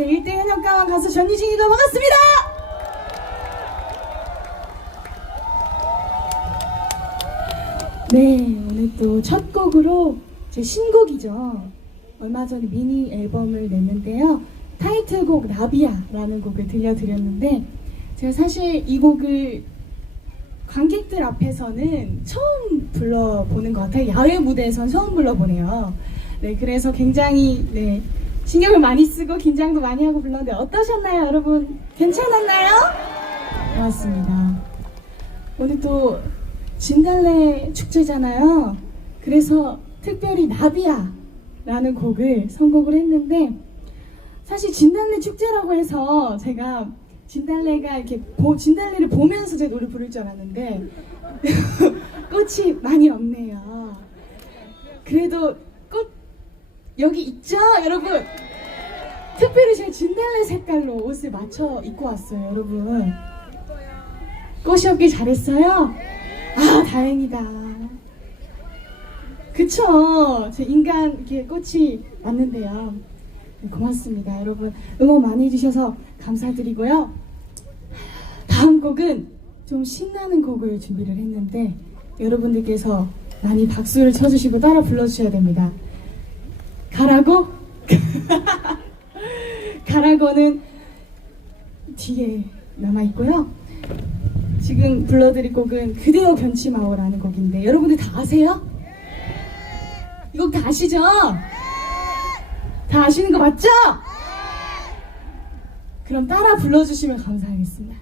안녕하세요. 제 1대 현역가왕 가수 전유진이가 반갑습니다. 네, 오늘 또 첫 곡으로 제 신곡이죠. 얼마 전에 미니 앨범을 냈는데요. 타이틀곡 나비야라는 곡을 들려드렸는데 제가 사실 이 곡을 관객들 앞에서는 처음 불러보는 것 같아요. 야외 무대에선 처음 불러보네요. 네, 그래서 굉장히 네, 신경을 많이 쓰고 긴장도 많이 하고 불렀는데 어떠셨나요, 여러분? 괜찮았나요? 고맙습니다. 오늘 또 진달래 축제잖아요. 그래서 특별히 나비야라는 곡을 선곡을 했는데 사실 진달래 축제라고 해서 제가 진달래가 이렇게 보- 진달래를 보면서 제 노래 부를 줄 알았는데 꽃이 많이 없네요. 그래도 꽃 여기 있죠, 여러분. 특별히 제가 진달래 색깔로 옷을 맞춰 입고 왔어요, 여러분. 꽃이 없길 잘했어요. 아, 다행이다. 그쵸. 제 인간 이렇게 꽃이 왔는데요. 네, 고맙습니다. 여러분 응원 많이 해주셔서 감사드리고요. 다음 곡은 좀 신나는 곡을 준비를 했는데 여러분들께서 많이 박수를 쳐주시고 따라 불러주셔야 됩니다. 가라고? 가라고는 뒤에 남아있고요. 지금 불러드릴 곡은 그대여 변치 마오라는 곡인데 여러분들 다 아세요? 이 곡 다 아시죠? 다 아시는 거 맞죠? 그럼 따라 불러주시면 감사하겠습니다.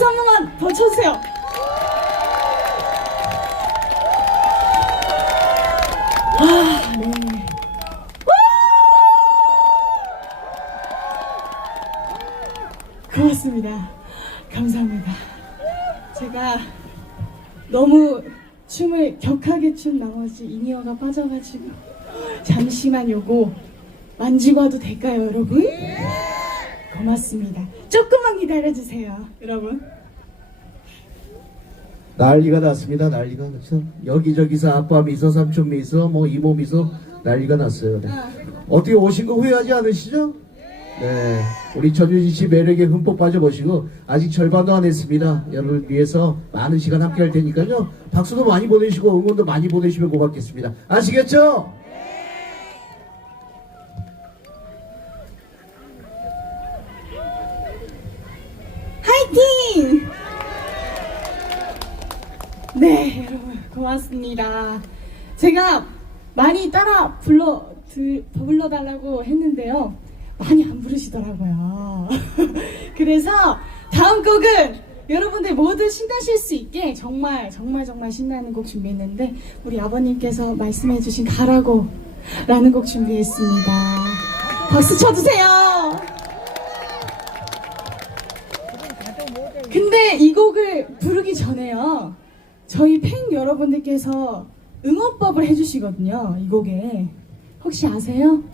박수 한 번만 더 쳐주세요. 아, 네. 고맙습니다. 감사합니다. 제가 너무 춤을 격하게 춘 나머지 인이어가 빠져가지고 잠시만 요거 만지고 와도 될까요, 여러분? 고맙습니다. 조금만 기다려주세요, 여러분. 난리가 났습니다. 난리가 그렇죠. 여기저기서 아빠 미소, 삼촌 미소, 뭐 이모 미소 난리가 났어요. 네. 어떻게 오신 거 후회하지 않으시죠? 네, 우리 전유진 씨 매력에 흠뻑 빠져보시고 아직 절반도 안 했습니다. 여러분 위해서 많은 시간 함께 할 테니까요. 박수도 많이 보내시고 응원도 많이 보내시면 고맙겠습니다. 아시겠죠? 네, 여러분 고맙습니다. 제가 많이 따라 불러 들, 불러달라고 했는데요. 많이 안 부르시더라고요. 그래서 다음 곡은 여러분들 모두 신나실 수 있게 정말 정말 정말 신나는 곡 준비했는데 우리 아버님께서 말씀해주신 가라고 라는 곡 준비했습니다. 박수 쳐주세요. 근데 이 곡을 부르기 전에요. 저희 팬 여러분들께서 응원법을 해주시거든요. 이 곡에. 혹시 아세요?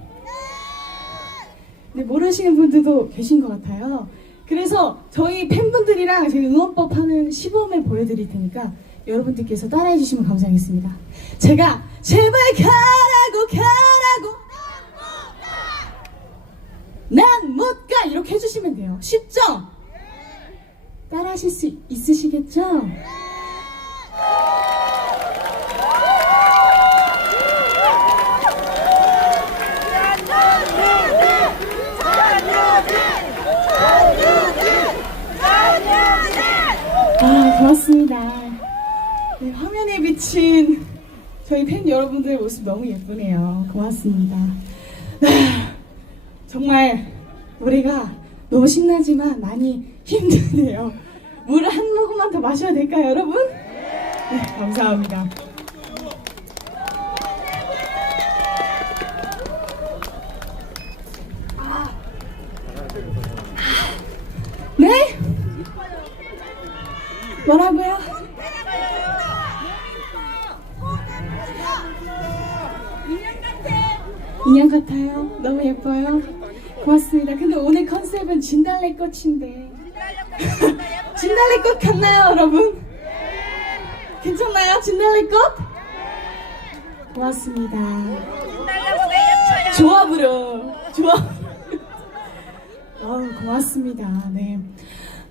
네, 모르시는 분들도 계신 것 같아요. 그래서 저희 팬분들이랑 제가 응원법 하는 시범을 보여드릴 테니까 여러분들께서 따라해 주시면 감사하겠습니다. 제가 제발 가라고 가라고 난 못 가 이렇게 해주시면 돼요. 쉽죠? 따라 하실 수 있으시겠죠? 아, 고맙습니다. 네, 화면에 비친 저희 팬 여러분들 모습 너무 예쁘네요. 고맙습니다. 아, 정말 노래가 너무 신나지만 많이 힘드네요. 물 한 모금만 더 마셔야 될까요, 여러분? 네, 감사합니다. 네? 뭐라고요? 인형 같아요. 너무 예뻐요. 고맙습니다. 근데 오늘 컨셉은 진달래 꽃인데. 진달래 꽃 같나요, 여러분? 괜찮나요, 진달래 꽃? 고맙습니다. 조합으로, 조합. 아우, 고맙습니다. 네.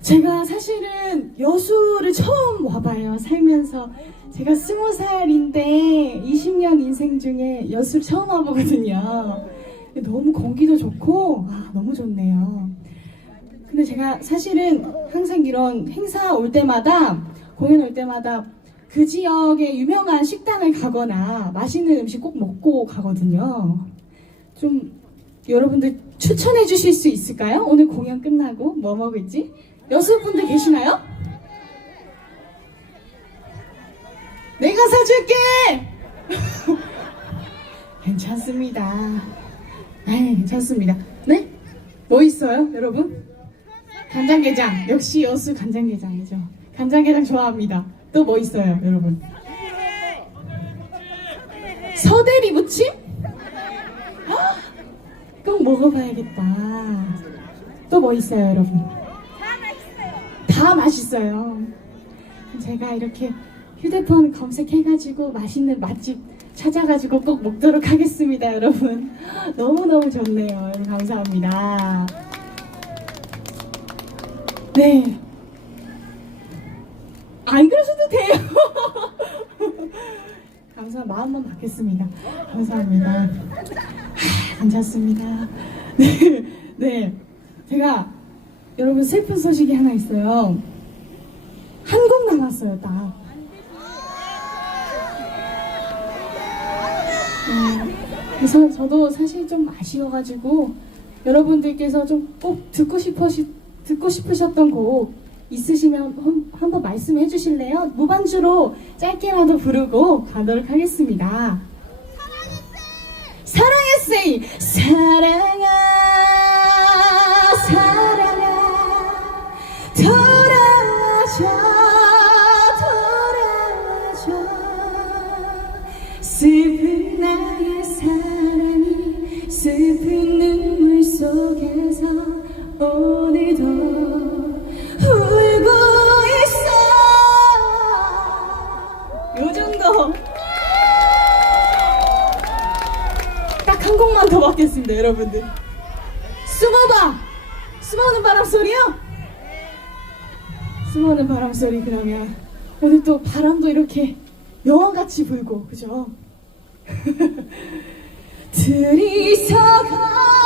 제가 사실은 여수를 처음 와봐요, 살면서. 제가 스무 살인데 20년 인생 중에 여수를 처음 와보거든요. 너무 공기도 좋고, 아, 너무 좋네요. 근데 제가 사실은 항상 이런 행사 올 때마다, 공연 올 때마다 그 지역의 유명한 식당을 가거나 맛있는 음식 꼭 먹고 가거든요. 좀 여러분들 추천해 주실 수 있을까요? 오늘 공연 끝나고 뭐 먹을지? 여섯 분들 계시나요? 내가 사줄게! 괜찮습니다. 네, 괜찮습니다. 네? 뭐 있어요, 여러분? 간장게장. 역시 여수 간장게장이죠. 간장게장 좋아합니다. 또 뭐 있어요, 여러분? 서대리 무침? 헉, 꼭 먹어봐야겠다. 또 뭐 있어요, 여러분? 다 맛있어요. 제가 이렇게 휴대폰 검색해가지고 맛있는 맛집 찾아가지고 꼭 먹도록 하겠습니다, 여러분. 너무너무 좋네요. 감사합니다. 네. 안 그러셔 도 돼요. 감사 마음만 받겠습니다. 감사합니다. 하, 괜찮습니다. 네, 네. 제가 여러분 슬픈 소식이 하나 있어요. 한 곡 남았어요, 딱. 네, 그래서 저도 사실 좀 아쉬워가지고 여러분들께서 좀 꼭 듣고 싶으시 듣고 싶으셨던 곡 있으시면 한- 한번 말씀해 주실래요? 무반주로 짧게라도 부르고 가도록 하겠습니다. 사랑했어요 사랑아 사랑아 돌아와줘 돌아와줘 슬픈 나의 사랑이 슬픈 눈물 속에서 오늘도 한 곡만 더 받겠습니다 여러분들. 숨어봐! 숨어오는 바람 소리요? 숨어오는 바람 소리 그러면. 오늘 또 바람도 이렇게 영화같이 불고 그죠? 둘이서 걷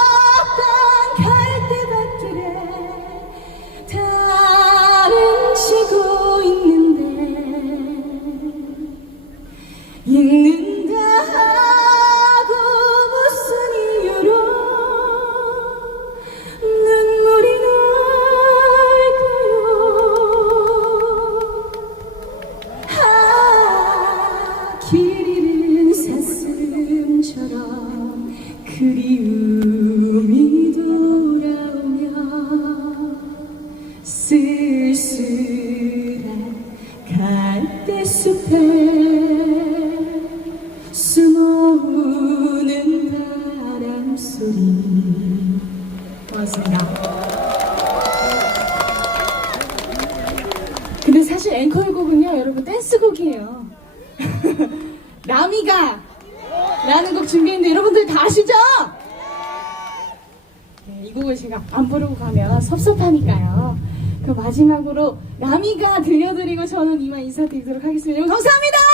쓸쓸한 갈대숲에 숨어오는 바람 소리 고맙습니다. 근데 사실 앵콜곡은요 여러분 댄스곡이에요 라미가 라는 곡 준비했는데 여러분들 다 아시죠? 네, 이 곡을 제가 안 부르고 가면 섭섭하니까요 그 마지막으로 라미가 들려드리고 저는 이만 인사드리도록 하겠습니다. 여러분 감사합니다